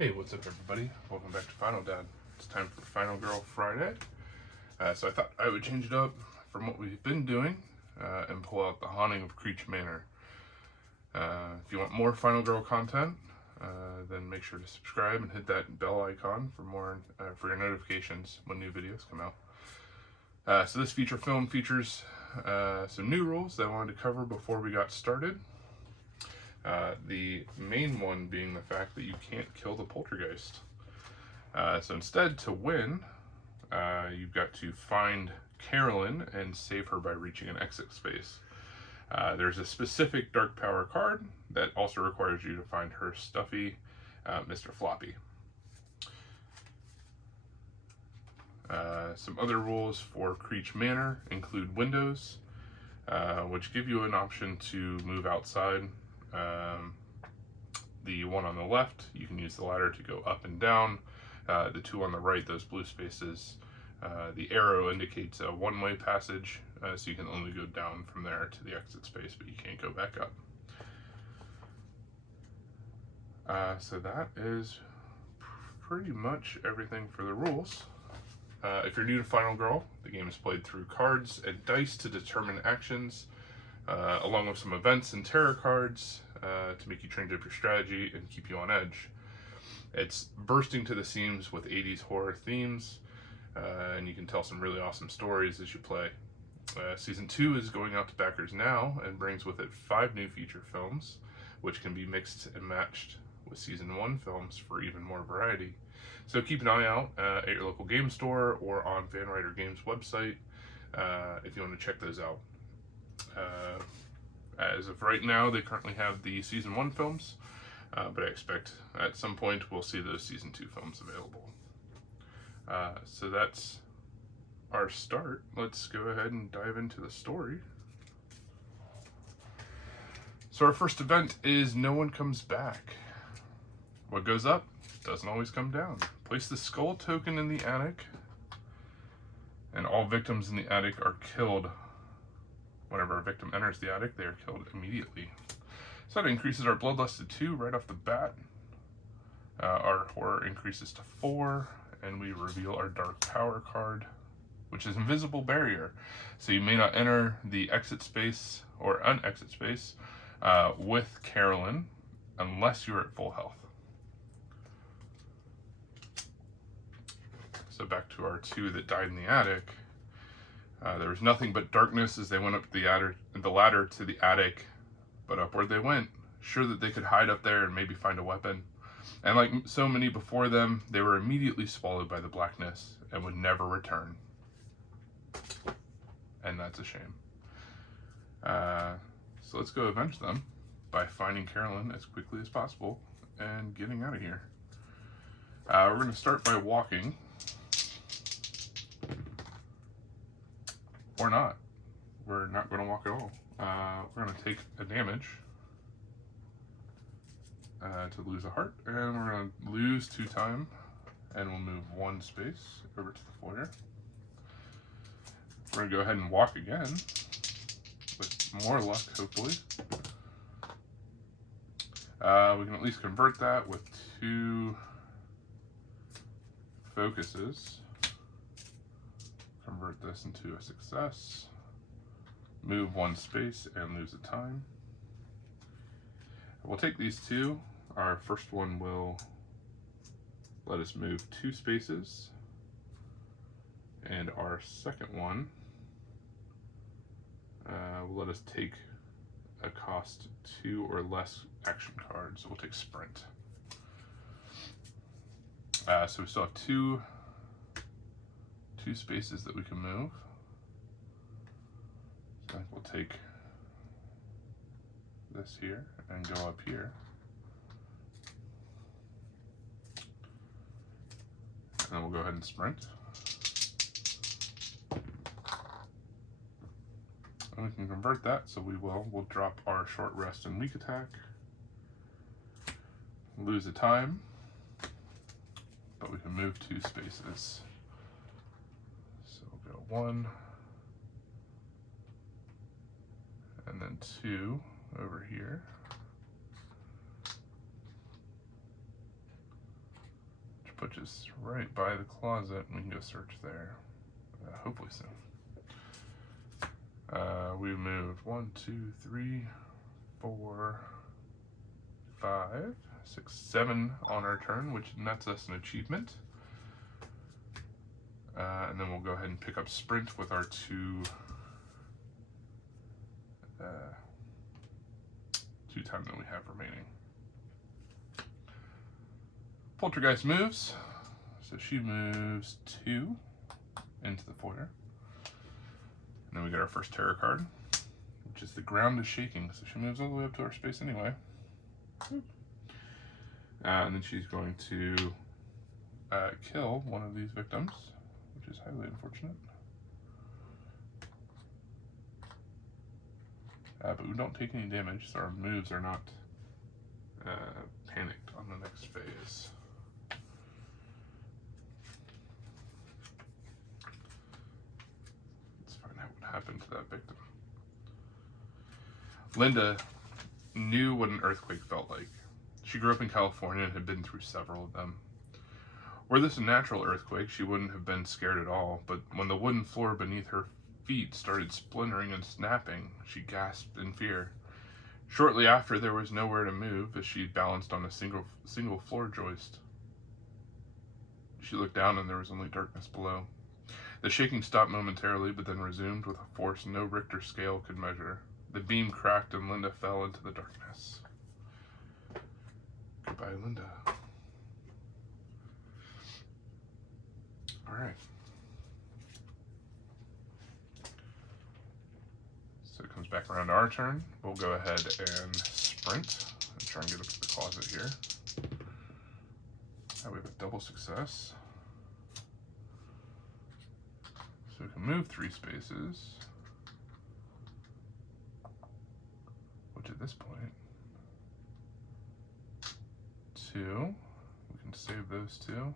Hey, what's up everybody? Welcome back to Final Dad. It's time for Final Girl Friday. So I thought I would change it up from what we've been doing and pull out The Haunting of Creech Manor. If you want more Final Girl content, then make sure to subscribe and hit that bell icon for more for your notifications when new videos come out. So this feature film features some new rules that I wanted to cover before we got started. The main one being the fact that you can't kill the Poltergeist. So instead, to win, you've got to find Carolyn and save her by reaching an exit space. There's a specific dark power card that also requires you to find her stuffy Mr. Floppy. Some other rules for Creech Manor include windows, which give you an option to move outside. The one on the left, you can use the ladder to go up and down. The two on the right, those blue spaces, the arrow indicates a one-way passage, so you can only go down from there to the exit space, but you can't go back up. So that is pretty much everything for the rules. If you're new to Final Girl, the game is played through cards and dice to determine actions, along with some events and tarot cards to make you change up your strategy and keep you on edge. It's bursting to the seams with 80s horror themes, and you can tell some really awesome stories as you play. Season 2 is going out to backers now and brings with it 5 new feature films, which can be mixed and matched with Season 1 films for even more variety. So keep an eye out at your local game store or on Ryder Games website if you want to check those out. As of right now, they currently have the Season 1 films, but I expect at some point we'll see those Season 2 films available. So that's our start. Let's go ahead and dive into the story. So our first event is No One Comes Back. What goes up doesn't always come down. Place the skull token in the attic, and all victims in the attic are killed. Whenever a victim enters the attic, they are killed immediately. So that increases our bloodlust to 2 right off the bat. Our horror increases to 4, and we reveal our dark power card, which is Invisible Barrier. So you may not enter the exit space or an exit space with Carolyn unless you're at full health. So back to our 2 that died in the attic. There was nothing but darkness as they went up the ladder to the attic, but upward they went, sure that they could hide up there and maybe find a weapon. And like so many before them, they were immediately swallowed by the blackness and would never return. And that's a shame. So let's go avenge them by finding Carolyn as quickly as possible and getting out of here. We're going to start by walking. Or not. We're not going to walk at all. We're going to take a damage to lose a heart, and we're going to lose 2 time, and we'll move 1 space over to the foyer. We're going to go ahead and walk again with more luck, hopefully. We can at least convert that with 2 focuses. Convert this into a success, move 1 space and lose a time. We'll take these 2. Our first one will let us move 2 spaces, and our second one will let us take a cost 2 or less action cards. We'll take Sprint. So we still have 2 spaces that we can move. So we'll take this here and go up here. And then we'll go ahead and sprint. And we can convert that, so we'll drop our short rest and weak attack. Lose a time, but we can move 2 spaces. 1 and then 2 over here. which is right by the closet. We can go search there. Hopefully soon. We moved 1, 2, 3, 4, 5, 6, 7 on our turn, which nets us an achievement. And then we'll go ahead and pick up Sprint with our 2 time that we have remaining. Poltergeist moves, so she moves 2 into the foyer. And then we get our first terror card, which is the ground is shaking, so she moves all the way up to our space anyway. And then she's going to kill one of these victims, which is highly unfortunate. But we don't take any damage, so our moves are not panicked on the next phase. Let's find out what happened to that victim. Linda knew what an earthquake felt like. She grew up in California and had been through several of them. Were this a natural earthquake, she wouldn't have been scared at all, but when the wooden floor beneath her feet started splintering and snapping, she gasped in fear. Shortly after, there was nowhere to move as she balanced on a single floor joist. She looked down and there was only darkness below. The shaking stopped momentarily, but then resumed with a force no Richter scale could measure. The beam cracked and Linda fell into the darkness. Goodbye, Linda. All right. So it comes back around to our turn. We'll go ahead and sprint and try and get up to the closet here. Now we have a double success. So we can move 3 spaces, which at this point, 2, we can save those 2,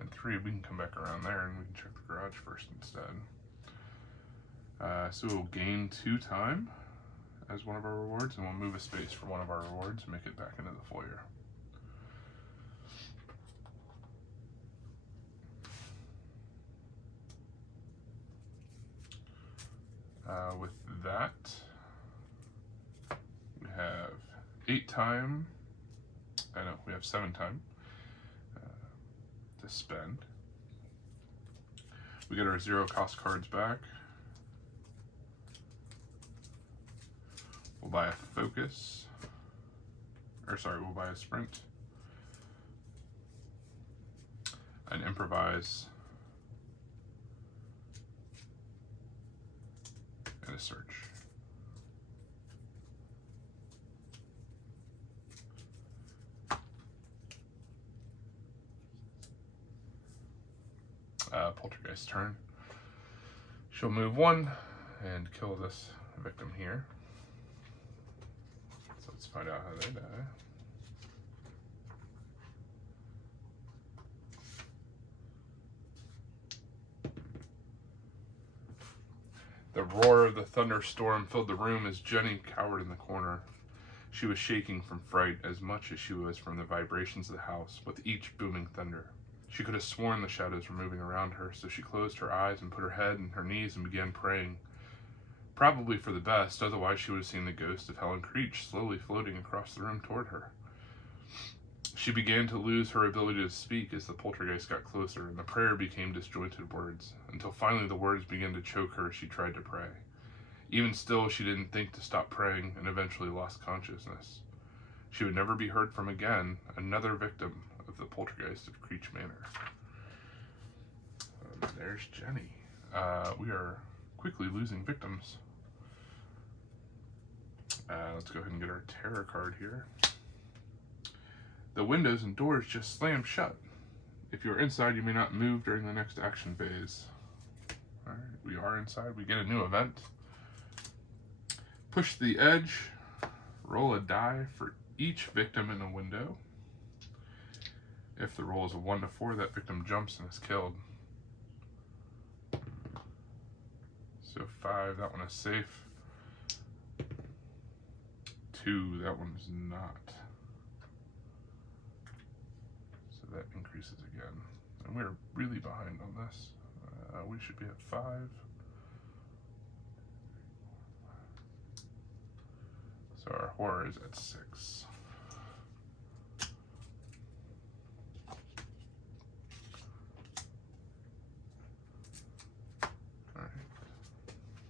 and 3, we can come back around there and we can check the garage first instead. So we'll gain 2 time as one of our rewards, and we'll move a space for one of our rewards and make it back into the foyer. With that, we have 8 time, we have 7 time to spend. We get our 0 cost cards back. We'll buy a focus, we'll buy a sprint, an improvise, and a search. Poltergeist turn. She'll move 1 and kill this victim here. So let's find out how they die. The roar of the thunderstorm filled the room as Jenny cowered in the corner. She was shaking from fright as much as she was from the vibrations of the house, with each booming thunder. She could have sworn the shadows were moving around her, so she closed her eyes and put her head on her knees and began praying. Probably for the best, otherwise she would have seen the ghost of Helen Creech slowly floating across the room toward her. She began to lose her ability to speak as the poltergeist got closer, and the prayer became disjointed words. Until finally the words began to choke her as she tried to pray. Even still, she didn't think to stop praying and eventually lost consciousness. She would never be heard from again, another victim of the poltergeist of Creech Manor. There's Jenny. We are quickly losing victims. Let's go ahead and get our terror card here. The windows and doors just slammed shut. If you're inside, you may not move during the next action phase. Alright, we are inside. We get a new event. Push the edge. Roll a die for each victim in the window. If the roll is a 1 to 4, that victim jumps and is killed. So 5, that one is safe. 2, that one's not. So that increases again. And we're really behind on this. We should be at 5. So our horror is at 6. All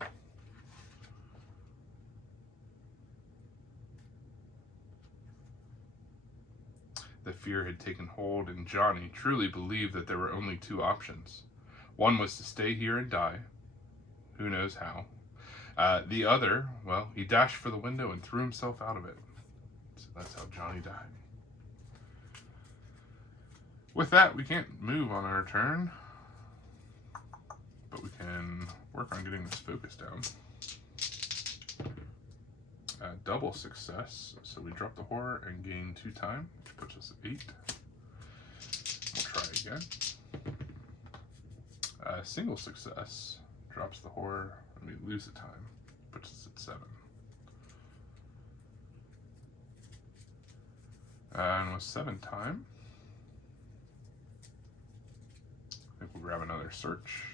right. The fear had taken hold, and Johnny truly believed that there were only 2 options. One was to stay here and die. Who knows how. The other, well, he dashed for the window and threw himself out of it. So that's how Johnny died. With that, we can't move on our turn, but we can work on getting this focus down. Double success, so we drop the horror and gain 2 time, which puts us at 8. We'll try again. Single success drops the horror and we lose a time, puts us at 7. And with 7 time, I think we'll grab another search,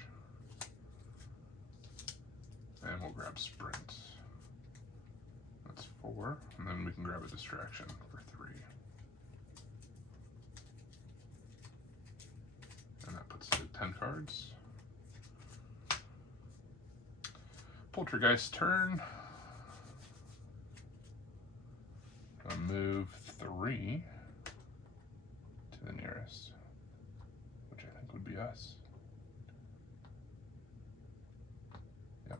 and we'll grab sprint. That's 4, and then we can grab a distraction for 3. And that puts us at 10 cards. Poltergeist turn. I'll move 3 to the nearest, which I think would be us. Yep.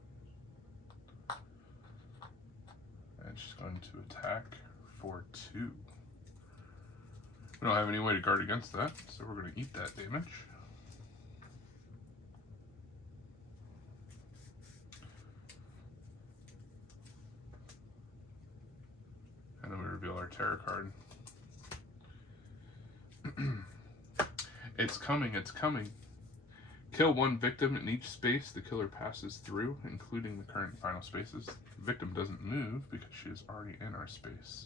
And she's going to attack for 2. We don't have any way to guard against that, so we're going to eat that damage. And then we reveal our terror card. It's coming, it's coming. Kill 1 victim in each space the killer passes through, including the current final spaces. The victim doesn't move because she is already in our space.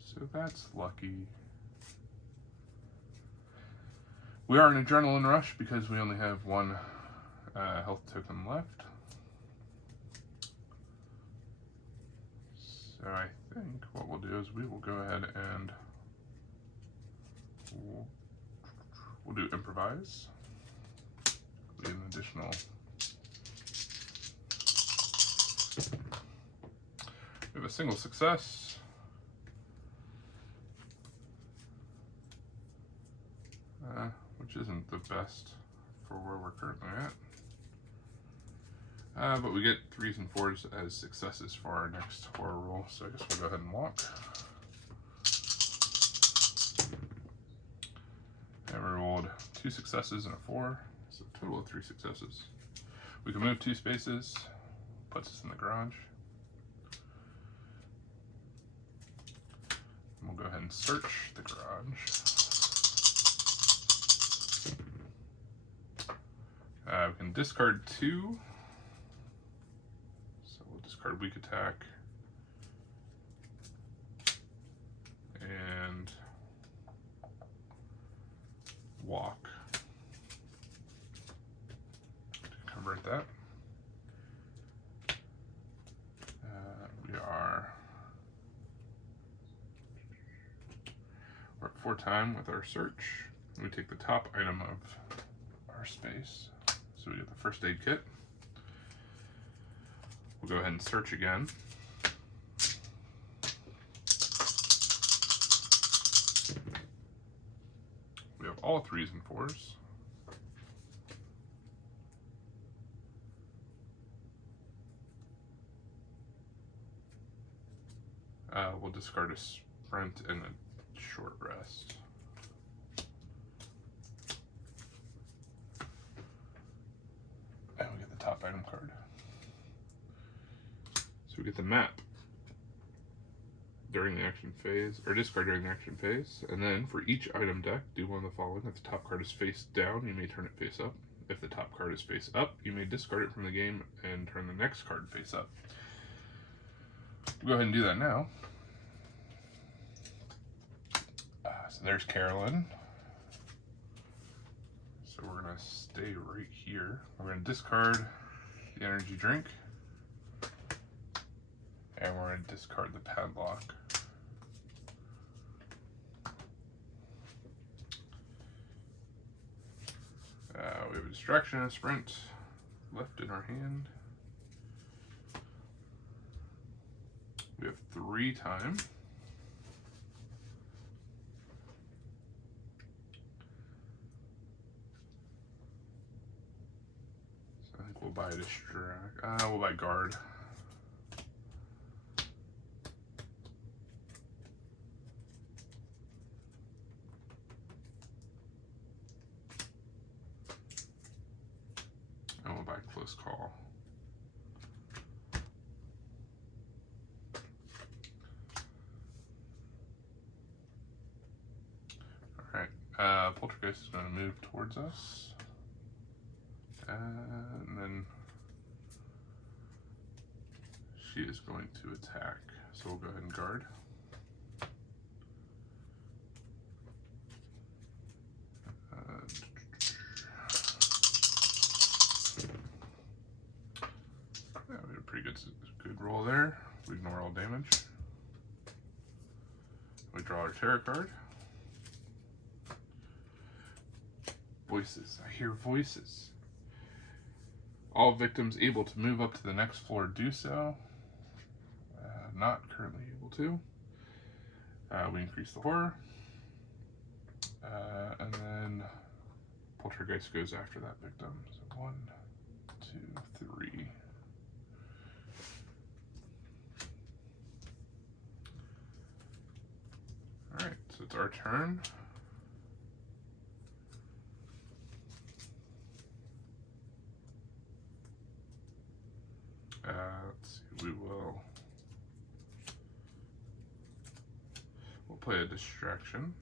So that's lucky. We are an adrenaline rush because we only have 1 health token left. So I think what we'll do is we will go ahead and we'll do improvise. We get an additional. We have a single success. Which isn't the best for where we're currently at. But we get 3s and 4s as successes for our next horror roll, so I guess we'll go ahead and walk. And we rolled 2 successes and a 4, so a total of 3 successes. We can move 2 spaces, puts us in the garage. And we'll go ahead and search the garage. We can discard 2. So we'll discard weak attack. And walk. To convert that. We're at 4 time with our search. We take the top item of our space. So we get the first aid kit. We'll go ahead and search again. We have all 3s and 4s. We'll discard a sprint and a short rest. And we get the top item card. So we get the map during the action phase, or discard during the action phase. And then for each item deck, do one of the following. If the top card is face down, you may turn it face up. If the top card is face up, you may discard it from the game and turn the next card face up. We'll go ahead and do that now. So So there's Carolyn. So we're gonna stay right here. We're gonna discard the energy drink. And we're gonna discard the padlock. We have a distraction and a sprint left in our hand. We have 3 time. So I think we'll buy a distract. We'll buy guard. And we'll buy close call. Poltergeist is going to move towards us. And then she is going to attack. So we'll go ahead and guard. Yeah, we had a pretty good roll there. We ignore all damage. We draw our tarot card. Voices. I hear voices. All victims able to move up to the next floor do so. Not currently able to. We increase the horror. And then Poltergeist goes after that victim. So 1, 2, 3. Alright, so it's our turn. Let's see, we'll play a distraction.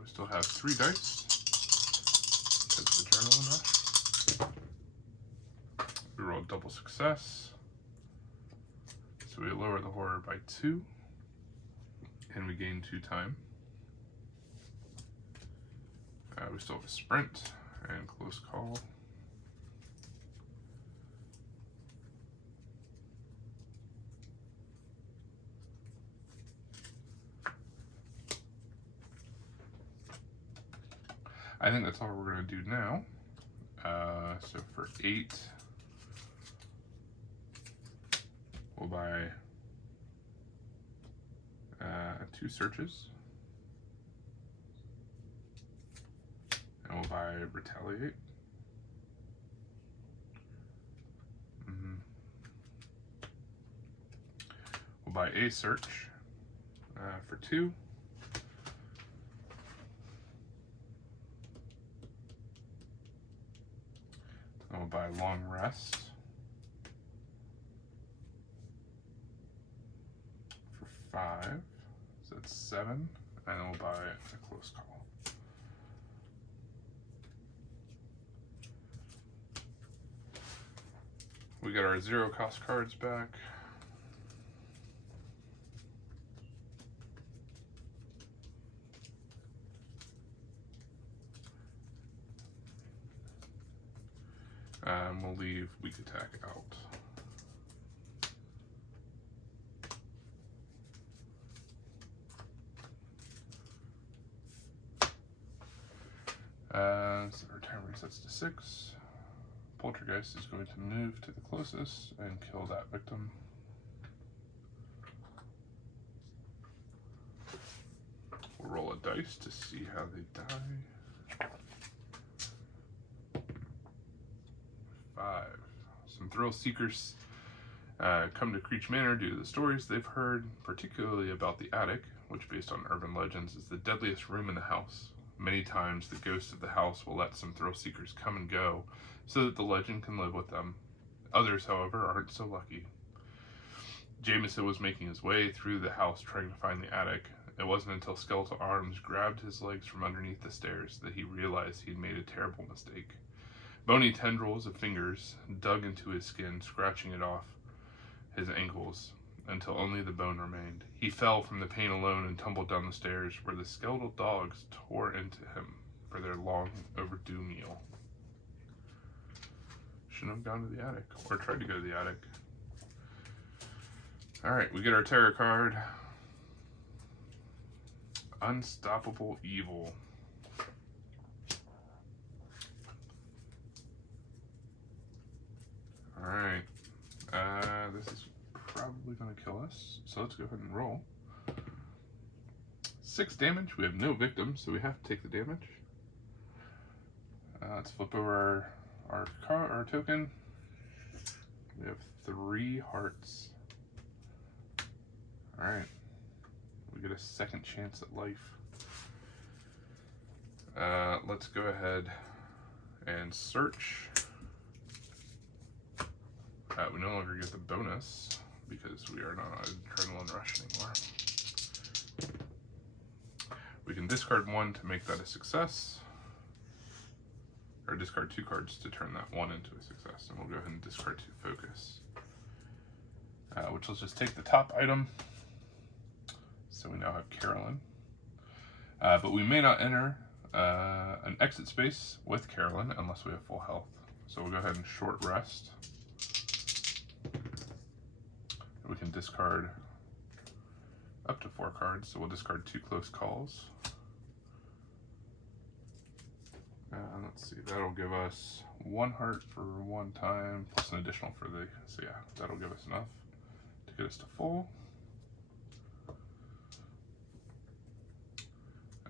We still have 3 dice because of the adrenaline rush. We rolled double success. So we lower the horror by 2 and we gain 2 time. We still have a sprint and close call. I think that's all we're going to do now. So for 8, we'll buy 2 searches. And we'll buy retaliate. We'll buy a search for 2. And we'll buy long rest for 5. So that's 7. And then we'll buy a close call. We got our 0 cost cards back. We'll leave weak attack out. So our time resets to 6. Poltergeist is going to move to the closest and kill that victim. We'll roll a dice to see how they die. 5. Some thrill seekers come to Creech Manor due to the stories they've heard, particularly about the attic, which based on urban legends is the deadliest room in the house. Many times the ghost of the house will let some thrill seekers come and go so that the legend can live with them. Others, however, aren't so lucky. Jameson was making his way through the house trying to find the attic. It wasn't until skeletal arms grabbed his legs from underneath the stairs that he realized he'd made a terrible mistake. Bony tendrils of fingers dug into his skin, scratching it off his ankles until only the bone remained. He fell from the pain alone and tumbled down the stairs, where the skeletal dogs tore into him for their long overdue meal. Shouldn't have gone to the attic, or tried to go to the attic. Alright, we get our terror card. Unstoppable Evil. Alright. This is probably going to kill us, so let's go ahead and roll. 6 damage. We have no victims, so we have to take the damage. Let's flip over our token. We have 3 hearts. Alright. We get a second chance at life. Let's go ahead and search. We no longer get the bonus because we are not adrenaline rush anymore. We can discard 1 to make that a success, or discard 2 cards to turn that 1 into a success. And we'll go ahead and discard 2 focus, which will just take the top item. So we now have Carolyn, but we may not enter an exit space with Carolyn unless we have full health. So we'll go ahead and short rest. We can discard up to 4 cards, so we'll discard 2 close calls. Let's see, that'll give us 1 heart for 1 time, plus an additional for the, so yeah, that'll give us enough to get us to full.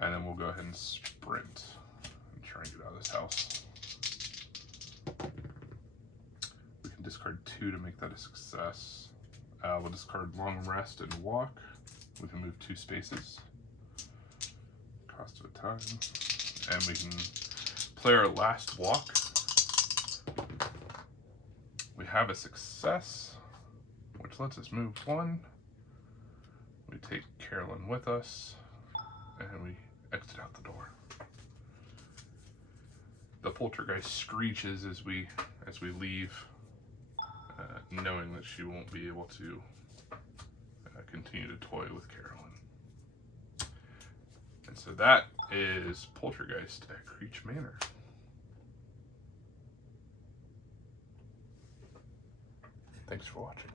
And then we'll go ahead and sprint and try and get out of this house. We can discard 2 to make that a success. We'll discard long rest and walk. We can move 2 spaces. Cost of a time. And we can play our last walk. We have a success, which lets us move 1. We take Carolyn with us, and we exit out the door. The poltergeist screeches as we leave, knowing that she won't be able to continue to toy with Carolyn. And so that is Poltergeist at Creech Manor. Thanks for watching.